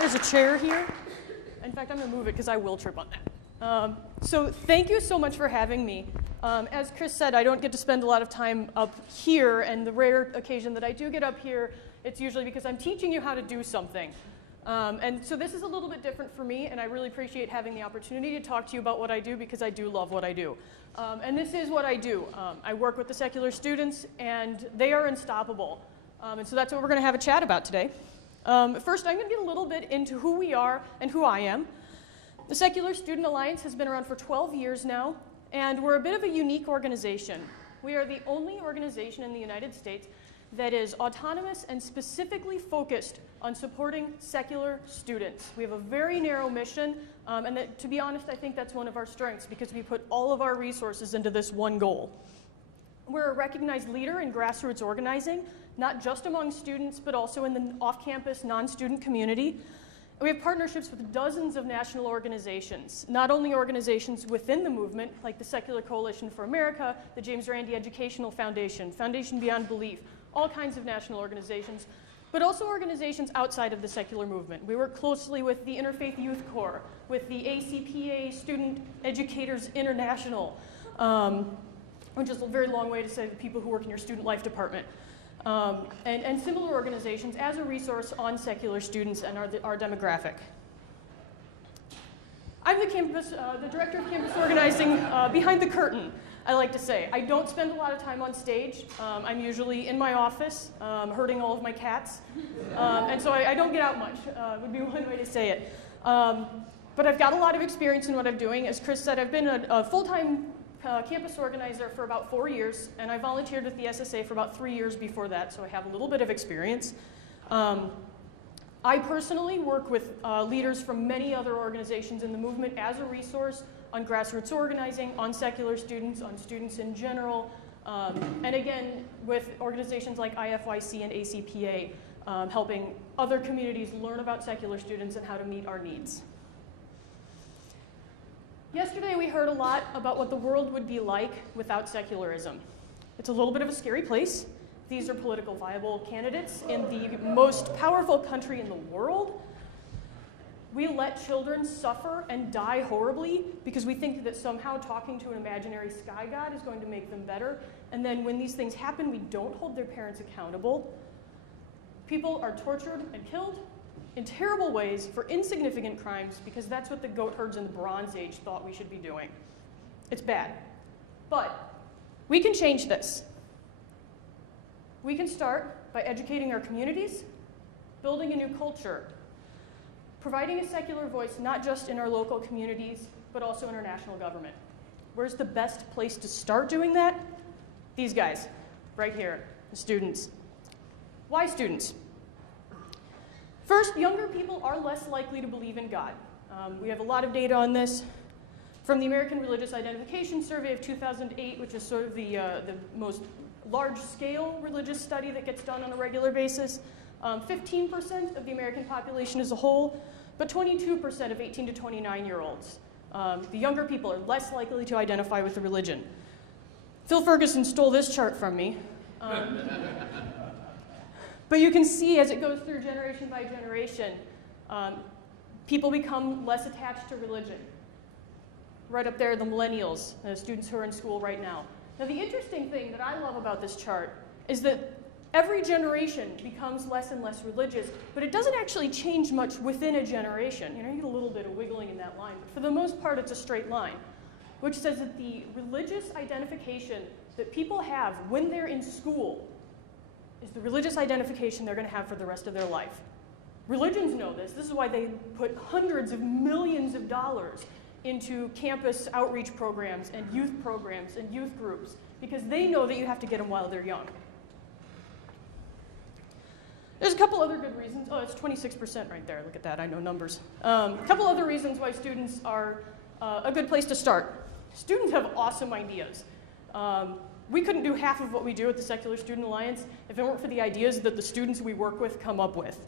There's a chair here. In fact, I'm going to move it because I will trip on that. So thank you so much for having me. As Chris said, I don't get to spend a lot of time up here, and the rare occasion that I do get up here, it's usually because I'm teaching you how to do something. And so this is a little bit different for me, and I really appreciate having the opportunity to talk to you about what I do because I do love what I do. And this is what I do. I work with the secular students, and they are unstoppable. And so that's what we're going to have a chat about today. First, I'm going to get a little bit into who we are and who I am. The Secular Student Alliance has been around for 12 years now, and we're a bit of a unique organization. We are the only organization in the United States that is autonomous and specifically focused on supporting secular students. We have a very narrow mission, and that, to be honest, I think that's one of our strengths because we put all of our resources into this one goal. We're a recognized leader in grassroots organizing, not just among students, but also in the off-campus, non-student community. We have partnerships with dozens of national organizations, not only organizations within the movement, like the Secular Coalition for America, the James Randi Educational Foundation, Foundation Beyond Belief, all kinds of national organizations, but also organizations outside of the secular movement. We work closely with the Interfaith Youth Corps, with the ACPA Student Educators International, which is a very long way to say the people who work in your student life department. And similar organizations as a resource on secular students and our demographic. I'm the director of campus organizing behind the curtain, I like to say. I don't spend a lot of time on stage. I'm usually in my office herding all of my cats. And so I don't get out much, would be one way to say it. But I've got a lot of experience in what I'm doing. As Chris said, I've been a full-time campus organizer for about 4 years, and I volunteered with the SSA for about 3 years before that, so I have a little bit of experience. I personally work with leaders from many other organizations in the movement as a resource on grassroots organizing, on secular students, on students in general, and again, with organizations like IFYC and ACPA, helping other communities learn about secular students and how to meet our needs. Yesterday we heard a lot about what the world would be like without secularism. It's a little bit of a scary place. These are political viable candidates in the most powerful country in the world. We let children suffer and die horribly because we think that somehow talking to an imaginary sky god is going to make them better. And then when these things happen, we don't hold their parents accountable. People are tortured and killed in terrible ways for insignificant crimes because that's what the goat herds in the Bronze Age thought we should be doing. It's bad. But we can change this. We can start by educating our communities, building a new culture, providing a secular voice not just in our local communities, but also in our national government. Where's the best place to start doing that? These guys, right here, the students. Why students? First, younger people are less likely to believe in God. We have a lot of data on this. From the American Religious Identification Survey of 2008, which is sort of the most large-scale religious study that gets done on a regular basis, 15% of the American population as a whole, but 22% of 18 to 29-year-olds. The younger people are less likely to identify with the religion. Phil Ferguson stole this chart from me. But you can see as it goes through generation by generation, people become less attached to religion. Right up there, the millennials, the students who are in school right now. Now the interesting thing that I love about this chart is that every generation becomes less and less religious, but it doesn't actually change much within a generation. You know, you get a little bit of wiggling in that line, but for the most part it's a straight line, which says that the religious identification that people have when they're in school is the religious identification they're going to have for the rest of their life. Religions know this. This is why they put hundreds of millions of dollars into campus outreach programs and youth groups, because they know that you have to get them while they're young. There's a couple other good reasons. Oh, it's 26% right there. Look at that. I know numbers. A couple other reasons why students are a good place to start. Students have awesome ideas. We couldn't do half of what we do at the Secular Student Alliance if it weren't for the ideas that the students we work with come up with.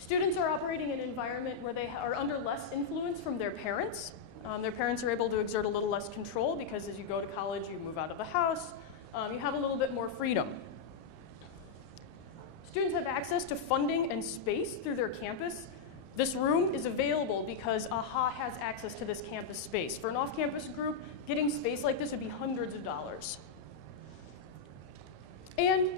Students are operating in an environment where they are under less influence from their parents. Their parents are able to exert a little less control because as you go to college, you move out of the house. You have a little bit more freedom. Students have access to funding and space through their campus. This room is available because AHA has access to this campus space. For an off-campus group, getting space like this would be hundreds of dollars. And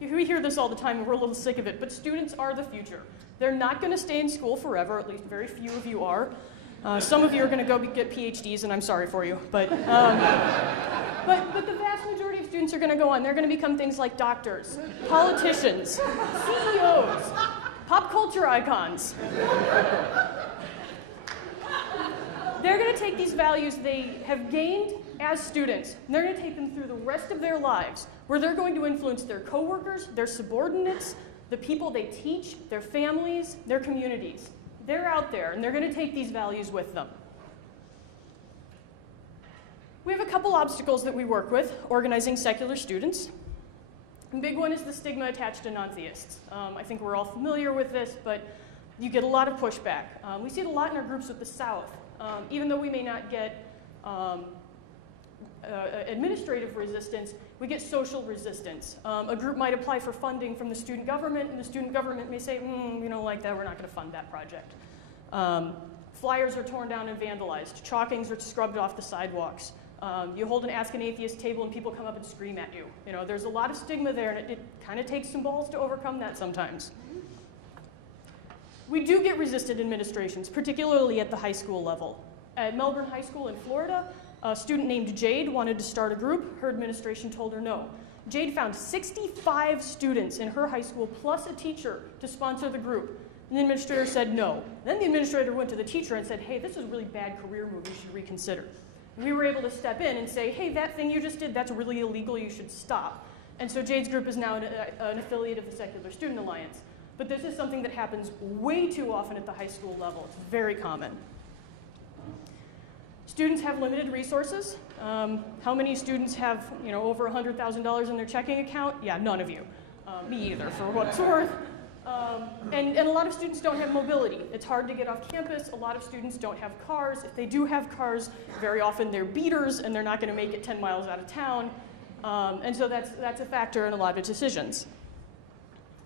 we hear this all the time and we're a little sick of it, but students are the future. They're not going to stay in school forever, at least very few of you are. Some of you are going to go get PhDs, and I'm sorry for you. But the vast majority of students are going to go on. They're going to become things like doctors, politicians, CEOs, pop culture icons. They're going to take these values they have gained as students, and they're going to take them through the rest of their lives, where they're going to influence their coworkers, their subordinates, the people they teach, their families, their communities. They're out there, and they're going to take these values with them. We have a couple obstacles that we work with organizing secular students. The big one is the stigma attached to non-theists. I think we're all familiar with this, but you get a lot of pushback. We see it a lot in our groups with the South. Even though we may not get administrative resistance, we get social resistance. A group might apply for funding from the student government, and the student government may say, we don't like that, we're not going to fund that project. Flyers are torn down and vandalized. Chalkings are scrubbed off the sidewalks. You hold an Ask an Atheist table and people come up and scream at you. There's a lot of stigma there, and it kind of takes some balls to overcome that sometimes. We do get resistant administrations, particularly at the high school level. At Melbourne High School in Florida, a student named Jade wanted to start a group. Her administration told her no. Jade found 65 students in her high school plus a teacher to sponsor the group. And the administrator said no. Then the administrator went to the teacher and said, hey, this is a really bad career move, you should reconsider. And we were able to step in and say, hey, that thing you just did, that's really illegal, you should stop. And so Jade's group is now an affiliate of the Secular Student Alliance. But this is something that happens way too often at the high school level. It's very common. Students have limited resources. How many students have over $100,000 in their checking account? Yeah, none of you. Me either, for what it's worth. And a lot of students don't have mobility. It's hard to get off campus. A lot of students don't have cars. If they do have cars, very often they're beaters and they're not going to make it 10 miles out of town. And so that's a factor in a lot of decisions.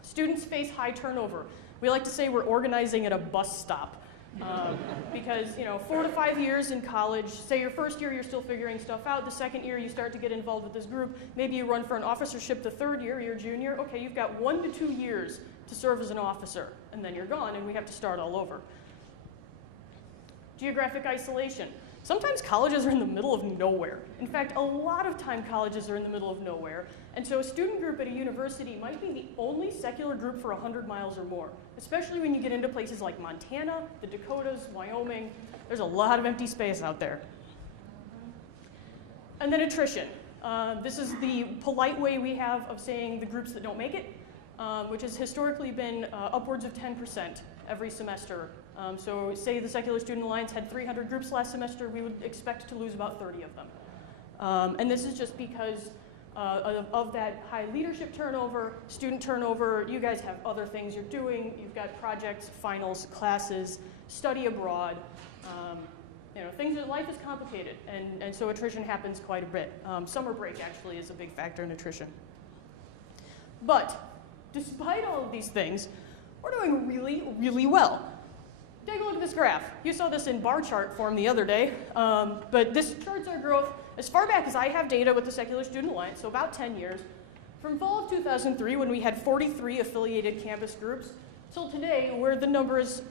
Students face high turnover. We like to say we're organizing at a bus stop. Because 4 to 5 years in college, say your first year you're still figuring stuff out, the second year you start to get involved with this group, maybe you run for an officership the third year, you're junior, okay, you've got 1 to 2 years to serve as an officer, and then you're gone and we have to start all over. Geographic isolation. Sometimes colleges are in the middle of nowhere. In fact, a lot of time colleges are in the middle of nowhere, and so a student group at a university might be the only secular group for 100 miles or more, especially when you get into places like Montana, the Dakotas, Wyoming. There's a lot of empty space out there. And then attrition. This is the polite way we have of saying the groups that don't make it, which has historically been upwards of 10% every semester. So say the Secular Student Alliance had 300 groups last semester, we would expect to lose about 30 of them. And this is just because of that high leadership turnover, student turnover. You guys have other things you're doing. You've got projects, finals, classes, study abroad. Life is complicated, and so attrition happens quite a bit. Summer break actually is a big factor in attrition. But despite all of these things, we're doing really, really well. Take a look at this graph. You saw this in bar chart form the other day, but this charts our growth as far back as I have data with the Secular Student Alliance, so about 10 years. From fall of 2003, when we had 43 affiliated campus groups, till today, where the number is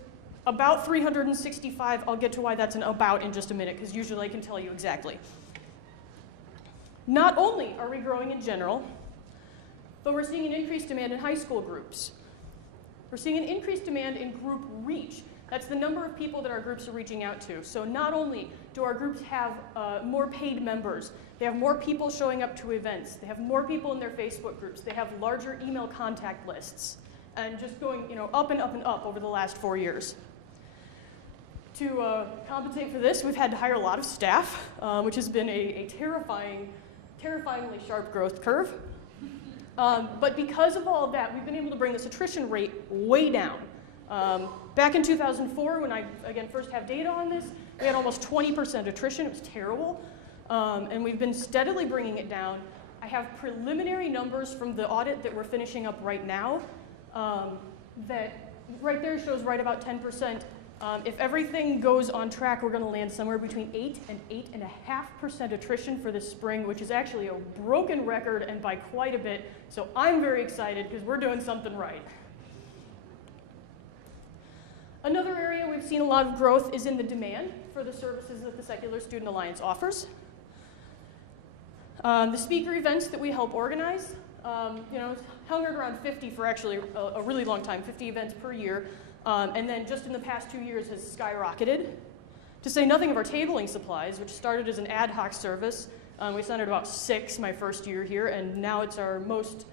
about 365. I'll get to why that's an about in just a minute, because usually I can tell you exactly. Not only are we growing in general, but we're seeing an increased demand in high school groups. We're seeing an increased demand in group reach. That's the number of people that our groups are reaching out to. So not only do our groups have more paid members, they have more people showing up to events, they have more people in their Facebook groups, they have larger email contact lists, and just going up and up and up over the last 4 years. To compensate for this, we've had to hire a lot of staff, which has been a terrifyingly sharp growth curve. But because of all of that, we've been able to bring this attrition rate way down. Back in 2004, when I, again, first have data on this, we had almost 20% attrition. It was terrible. And we've been steadily bringing it down. I have preliminary numbers from the audit that we're finishing up right now. that right there shows right about 10%. If everything goes on track, we're going to land somewhere between 8 and 8.5% attrition for this spring, which is actually a broken record and by quite a bit. So I'm very excited because we're doing something right. Another area we've seen a lot of growth is in the demand for the services that the Secular Student Alliance offers. The speaker events that we help organize, hung around 50 for actually a really long time, 50 events per year. And then just in the past 2 years has skyrocketed. To say nothing of our tabling supplies, which started as an ad hoc service. We sent out about 6 my first year here, and now it's our most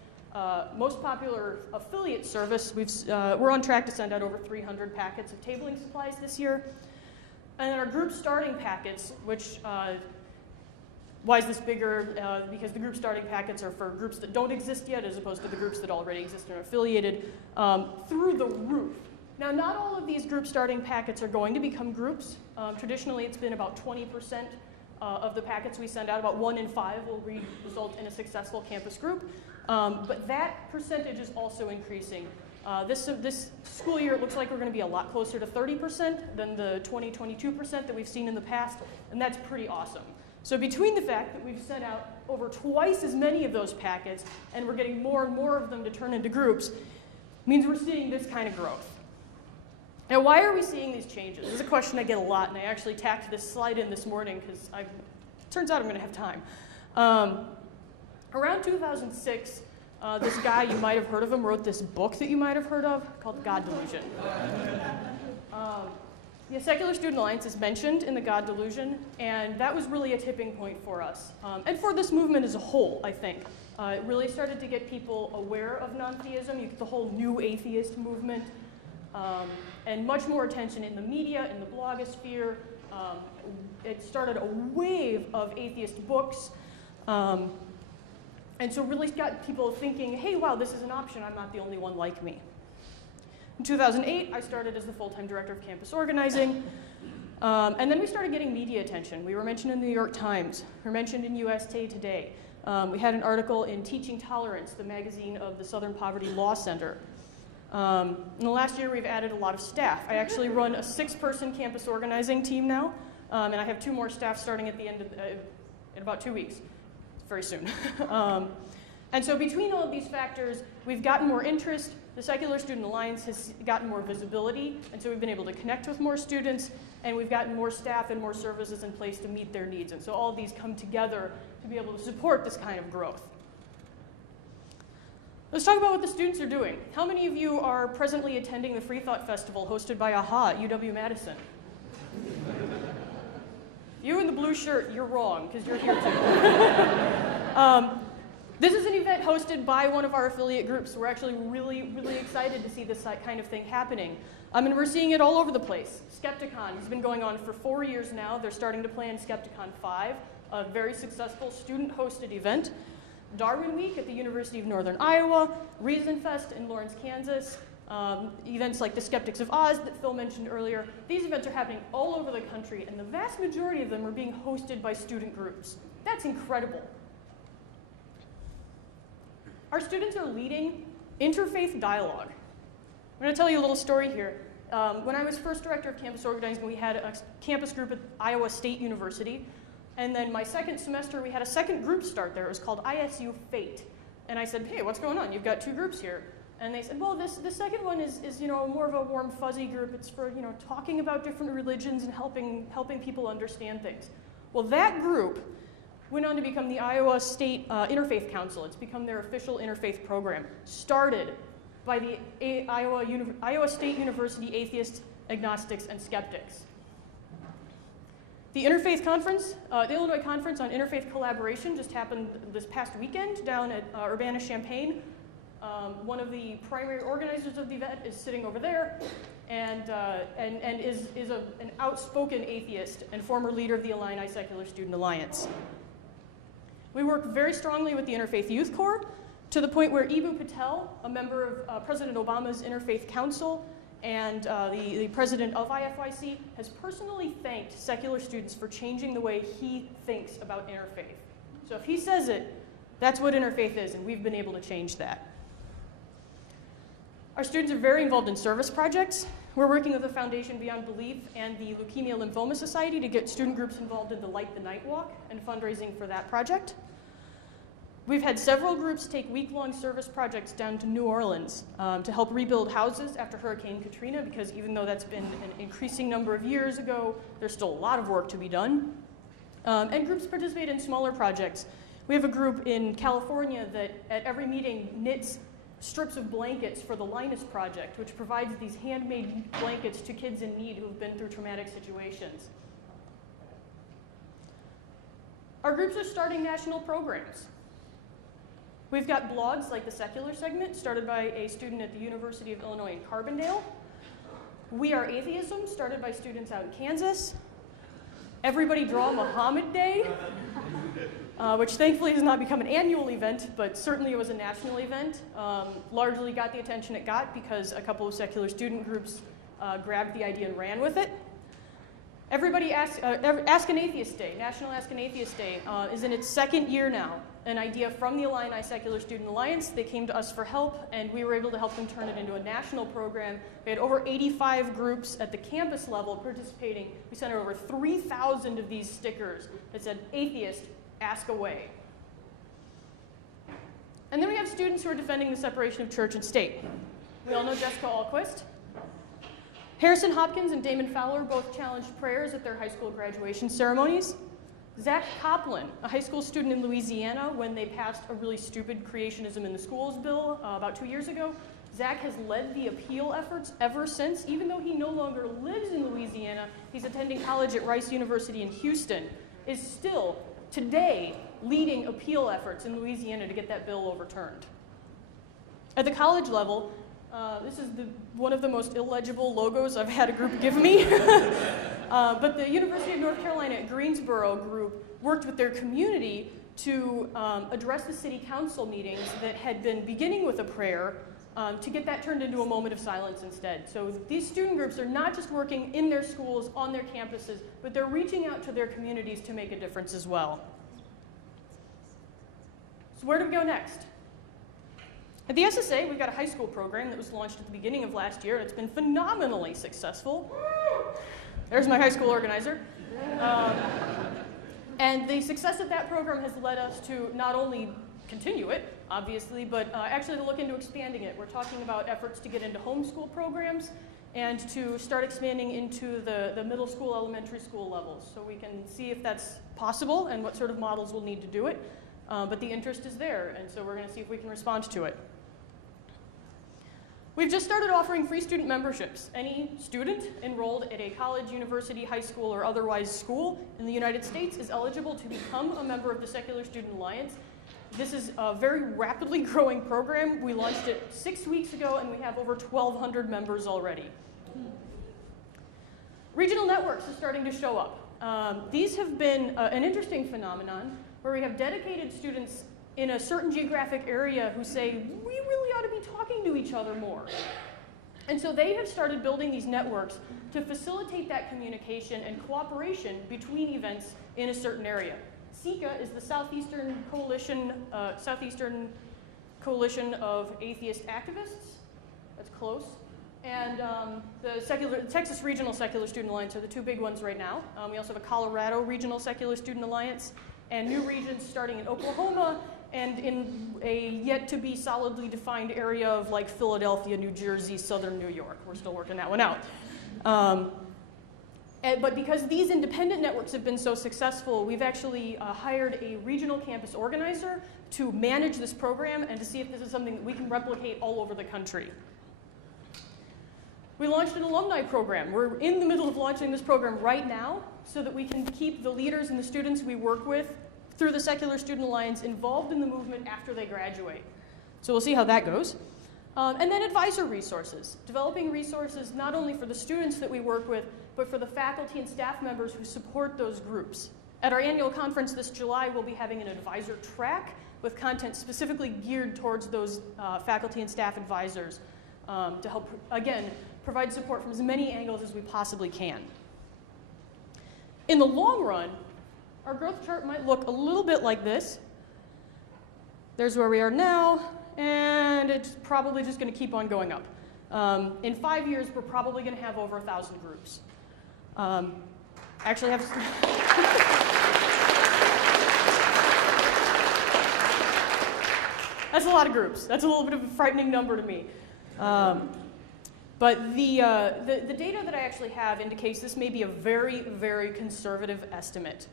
popular affiliate service. We're on track to send out over 300 packets of tabling supplies this year. And then our group starting packets, which, why is this bigger? Because the group starting packets are for groups that don't exist yet, as opposed to the groups that already exist and are affiliated, through the roof. Now, not all of these group starting packets are going to become groups. Traditionally, it's been about 20% of the packets we send out, about 1 in 5 will result in a successful campus group. But that percentage is also increasing. This school year, it looks like we're going to be a lot closer to 30% than the 22% that we've seen in the past, and that's pretty awesome. So between the fact that we've sent out over twice as many of those packets, and we're getting more and more of them to turn into groups, means we're seeing this kind of growth. Now, why are we seeing these changes? This is a question I get a lot, and I actually tacked this slide in this morning because it turns out I'm going to have time. Around 2006, this guy, you might have heard of him, wrote this book that you might have heard of called God Delusion. The Secular Student Alliance is mentioned in the God Delusion, and that was really a tipping point for us. And for this movement as a whole, I think. It really started to get people aware of non-theism, the whole new atheist movement. And much more attention in the media, in the blogosphere. It started a wave of atheist books. And so really got people thinking, hey, wow, this is an option. I'm not the only one like me. In 2008, I started as the full-time director of campus organizing. And then we started getting media attention. We were mentioned in the New York Times. We were mentioned in USA Today. We had an article in Teaching Tolerance, the magazine of the Southern Poverty Law Center. In the last year, we've added a lot of staff. I actually run a 6-person campus organizing team now, and I have 2 more staff starting at the end of in about 2 weeks, very soon. And so between all of these factors, we've gotten more interest. The Secular Student Alliance has gotten more visibility, and so we've been able to connect with more students, and we've gotten more staff and more services in place to meet their needs. And so all of these come together to be able to support this kind of growth. Let's talk about what the students are doing. How many of you are presently attending the Free Thought Festival hosted by AHA at UW-Madison? You in the blue shirt, you're wrong, because you're here too. This is an event hosted by one of our affiliate groups. We're actually really, really excited to see this kind of thing happening. And we're seeing it all over the place. Skepticon has been going on for 4 years now. They're starting to plan Skepticon 5, a very successful student-hosted event. Darwin Week at the University of Northern Iowa, Reason Fest in Lawrence, Kansas, events like the Skeptics of Oz that Phil mentioned earlier. These events are happening all over the country, and the vast majority of them are being hosted by student groups. That's incredible. Our students are leading interfaith dialogue. I'm going to tell you a little story here. When I was first director of campus organizing, we had a campus group at Iowa State University. And then my second semester, we had a second group start there. It was called ISU Fate. And I said, hey, what's going on? You've got 2 groups here. And they said, well, this second one is more of a warm, fuzzy group. It's for talking about different religions and helping people understand things. Well, that group went on to become the Iowa State Interfaith Council. It's become their official interfaith program, started by the Iowa State University Atheists, Agnostics, and Skeptics. The Interfaith Conference, the Illinois Conference on Interfaith Collaboration just happened this past weekend down at Urbana-Champaign. One of the primary organizers of the event is sitting over there and is an outspoken atheist and former leader of the Illini Secular Student Alliance. We work very strongly with the Interfaith Youth Corps to the point where Eboo Patel, a member of President Obama's Interfaith Council, and the president of IFYC has personally thanked secular students for changing the way he thinks about interfaith. So if he says it, that's what interfaith is, and we've been able to change that. Our students are very involved in service projects. We're working with the Foundation Beyond Belief and the Leukemia Lymphoma Society to get student groups involved in the Light the Night Walk and fundraising for that project. We've had several groups take week-long service projects down to New Orleans to help rebuild houses after Hurricane Katrina, because even though that's been an increasing number of years ago, there's still a lot of work to be done. And groups participate in smaller projects. We have a group in California that at every meeting knits strips of blankets for the Linus Project, which provides these handmade blankets to kids in need who have been through traumatic situations. Our groups are starting national programs. We've got blogs like the Secular segment, started by a student at the University of Illinois in Carbondale. We Are Atheism, started by students out in Kansas. Everybody Draw Muhammad Day, which thankfully has not become an annual event, but certainly it was a national event. Largely got the attention it got because a couple of secular student groups grabbed the idea and ran with it. Everybody Ask an Atheist Day, National Ask an Atheist Day, is in its second year now. An idea from the Illini Secular Student Alliance. They came to us for help, and we were able to help them turn it into a national program. We had over 85 groups at the campus level participating. We sent out over 3,000 of these stickers that said, "Atheist, ask away." And then we have students who are defending the separation of church and state. We all know Jessica Alquist. Harrison Hopkins and Damon Fowler both challenged prayers at their high school graduation ceremonies. Zach Coplin, a high school student in Louisiana, when they passed a really stupid creationism in the schools bill about 2 years ago, Zach has led the appeal efforts ever since. Even though he no longer lives in Louisiana, he's attending college at Rice University in Houston, is still, today, leading appeal efforts in Louisiana to get that bill overturned. At the college level, this is one of the most illegible logos I've had a group give me. But the University of North Carolina at Greensboro group worked with their community to address the city council meetings that had been beginning with a prayer to get that turned into a moment of silence instead. So these student groups are not just working in their schools, on their campuses, but they're reaching out to their communities to make a difference as well. So where do we go next? At the SSA, we've got a high school program that was launched at the beginning of last year. It's been phenomenally successful. There's my high school organizer. And the success of that program has led us to not only continue it, obviously, but actually to look into expanding it. We're talking about efforts to get into homeschool programs and to start expanding into the middle school, elementary school levels. So we can see if that's possible and what sort of models we'll need to do it. But the interest is there, and so we're going to see if we can respond to it. We've just started offering free student memberships. Any student enrolled at a college, university, high school, or otherwise school in the United States is eligible to become a member of the Secular Student Alliance. This is a very rapidly growing program. We launched it 6 weeks ago, and we have over 1,200 members already. Regional networks are starting to show up. These have been an interesting phenomenon where we have dedicated students in a certain geographic area who say, we really ought to be talking to each other more. And so they have started building these networks to facilitate that communication and cooperation between events in a certain area. SECA is the Southeastern Coalition of Atheist Activists. That's close. And the Texas Regional Secular Student Alliance are the two big ones right now. We also have a Colorado Regional Secular Student Alliance and new regions starting in Oklahoma and in a yet-to-be solidly defined area of like Philadelphia, New Jersey, southern New York. We're still working that one out. But because these independent networks have been so successful, we've actually hired a regional campus organizer to manage this program and to see if this is something that we can replicate all over the country. We launched an alumni program. We're in the middle of launching this program right now so that we can keep the leaders and the students we work with through the Secular Student Alliance involved in the movement after they graduate. So we'll see how that goes. And then advisor resources, developing resources not only for the students that we work with, but for the faculty and staff members who support those groups. At our annual conference this July, we'll be having an advisor track with content specifically geared towards those faculty and staff advisors to help, again, provide support from as many angles as we possibly can. In the long run, our growth chart might look a little bit like this. There's where we are now, and it's probably just going to keep on going up. In 5 years, we're probably going to have over 1,000 groups. Actually, have. That's a lot of groups. That's a little bit of a frightening number to me. But the data that I actually have indicates this may be a very, very conservative estimate.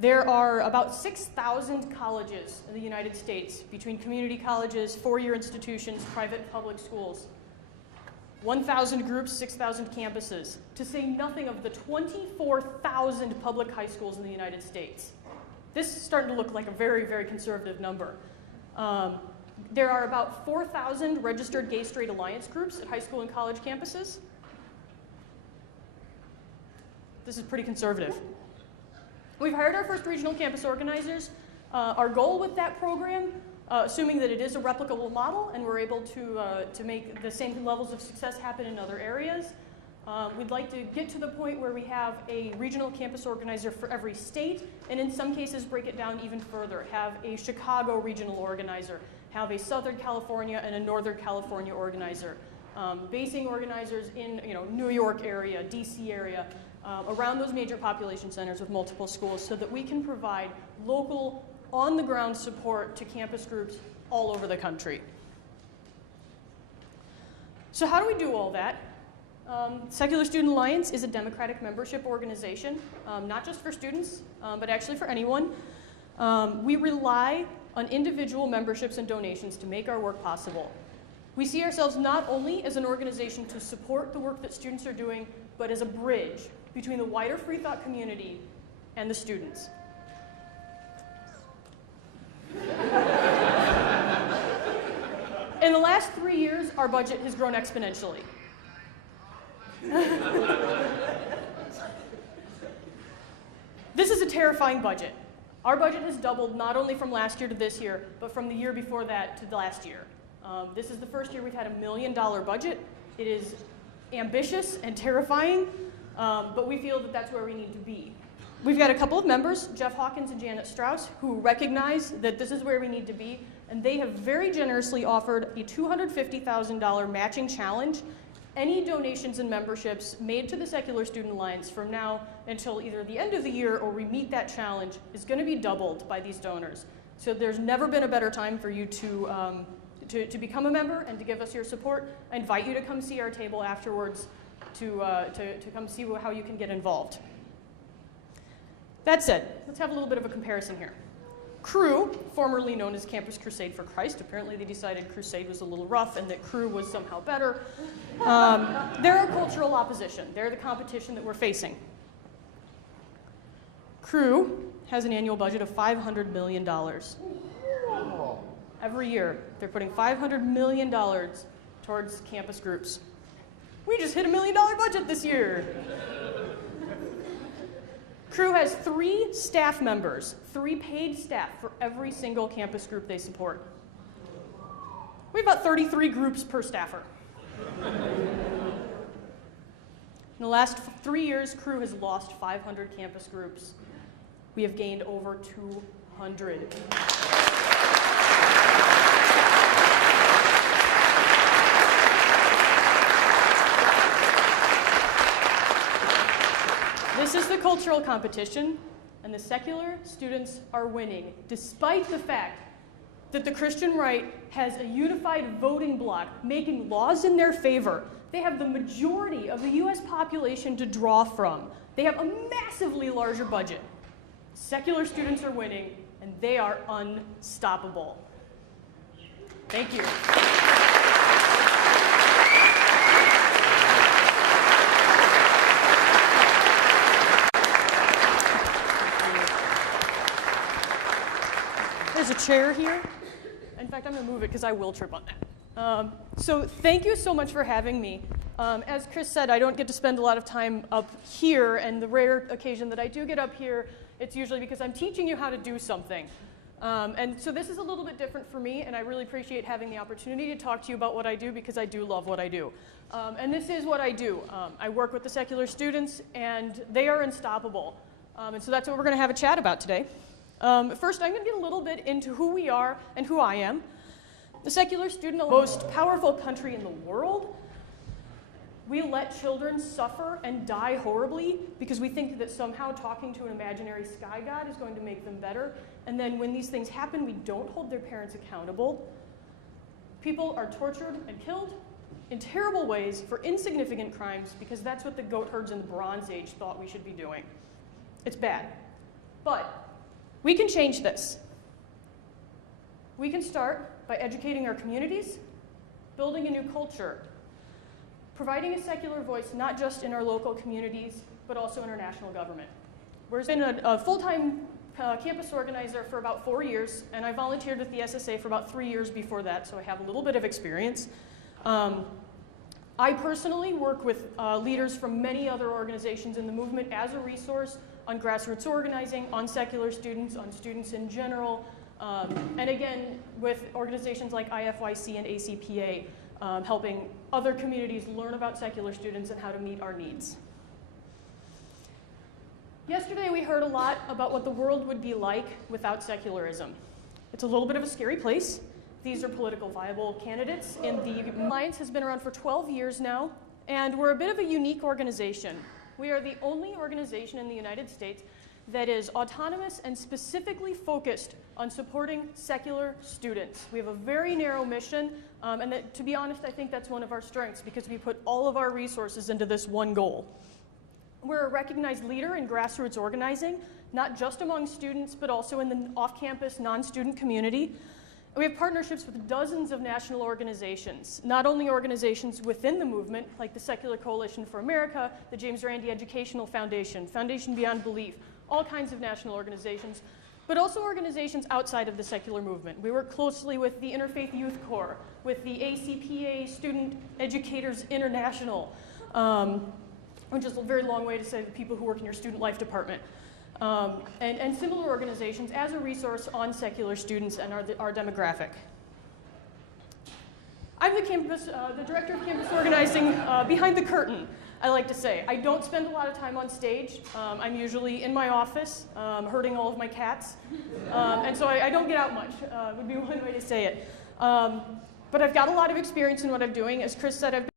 There are about 6,000 colleges in the United States, between community colleges, four-year institutions, private and public schools. 1,000 groups, 6,000 campuses, to say nothing of the 24,000 public high schools in the United States. This is starting to look like a very, very conservative number. There are about 4,000 registered gay-straight alliance groups at high school and college campuses. This is pretty conservative. We've hired our first regional campus organizers. Our goal with that program, assuming that it is a replicable model and we're able to make the same levels of success happen in other areas, we'd like to get to the point where we have a regional campus organizer for every state, and in some cases break it down even further. Have a Chicago regional organizer, have a Southern California and a Northern California organizer, basing organizers in New York area, DC area, around those major population centers with multiple schools, so that we can provide local, on-the-ground support to campus groups all over the country. So how do we do all that? Secular Student Alliance is a democratic membership organization, not just for students, but actually for anyone. We rely on individual memberships and donations to make our work possible. We see ourselves not only as an organization to support the work that students are doing, but as a bridge between the wider free thought community and the students. In the last 3 years, our budget has grown exponentially. This is a terrifying budget. Our budget has doubled not only from last year to this year, but from the year before that to the last year. This is the first year we've had $1 million budget. It is ambitious and terrifying, but we feel that that's where we need to be. We've got a couple of members, Jeff Hawkins and Janet Strauss, who recognize that this is where we need to be, and they have very generously offered a $250,000 matching challenge. Any donations and memberships made to the Secular Student Alliance from now until either the end of the year or we meet that challenge is going to be doubled by these donors. So there's never been a better time for you to become a member and to give us your support. I invite you to come see our table afterwards to come see how you can get involved. That said, let's have a little bit of a comparison here. Cru, formerly known as Campus Crusade for Christ, apparently they decided Crusade was a little rough and that Cru was somehow better. They're a cultural opposition. They're the competition that we're facing. Cru has an annual budget of $500 million. Every year, they're putting $500 million towards campus groups. We just hit $1 million budget this year. Cru has 3 staff members, 3 paid staff for every single campus group they support. We have about 33 groups per staffer. In the last 3 years, Cru has lost 500 campus groups. We have gained over 200. This is the cultural competition, and the secular students are winning, despite the fact that the Christian right has a unified voting bloc making laws in their favor. They have the majority of the US population to draw from. They have a massively larger budget. Secular students are winning, and they are unstoppable. Thank you. There's a chair here. In fact, I'm going to move it because I will trip on that. So thank you so much for having me. As Chris said, I don't get to spend a lot of time up here, and the rare occasion that I do get up here, it's usually because I'm teaching you how to do something. And so this is a little bit different for me, and I really appreciate having the opportunity to talk to you about what I do because I do love what I do. And this is what I do. I work with the secular students, and they are unstoppable. And so that's what we're going to have a chat about today. First, I'm going to get a little bit into who we are and who I am. The secular student, the most powerful country in the world. We let children suffer and die horribly because we think that somehow talking to an imaginary sky god is going to make them better. And then when these things happen, we don't hold their parents accountable. People are tortured and killed in terrible ways for insignificant crimes because that's what the goat herds in the Bronze Age thought we should be doing. It's bad. But we can change this. We can start by educating our communities, building a new culture, providing a secular voice not just in our local communities, but also in our national government. We've been a full-time campus organizer for about 4 years, and I volunteered with the SSA for about 3 years before that, so I have a little bit of experience. I personally work with leaders from many other organizations in the movement as a resource on grassroots organizing, on secular students, on students in general, and again, with organizations like IFYC and ACPA, helping other communities learn about secular students and how to meet our needs. Yesterday we heard a lot about what the world would be like without secularism. It's a little bit of a scary place. These are political viable candidates, and the Alliance has been around for 12 years now, and we're a bit of a unique organization. We are the only organization in the United States that is autonomous and specifically focused on supporting secular students. We have a very narrow mission, and that, to be honest, I think that's one of our strengths because we put all of our resources into this one goal. We're a recognized leader in grassroots organizing, not just among students, but also in the off-campus, non-student community. We have partnerships with dozens of national organizations, not only organizations within the movement, like the Secular Coalition for America, the James Randi Educational Foundation, Foundation Beyond Belief, all kinds of national organizations, but also organizations outside of the secular movement. We work closely with the Interfaith Youth Corps, with the ACPA Student Educators International, which is a very long way to say the people who work in your student life department, and similar organizations as a resource on secular students and our demographic. I'm the director of campus organizing behind the curtain, I like to say. I don't spend a lot of time on stage. I'm usually in my office herding all of my cats, and so I don't get out much, would be one way to say it. But I've got a lot of experience in what I'm doing. As Chris said, I've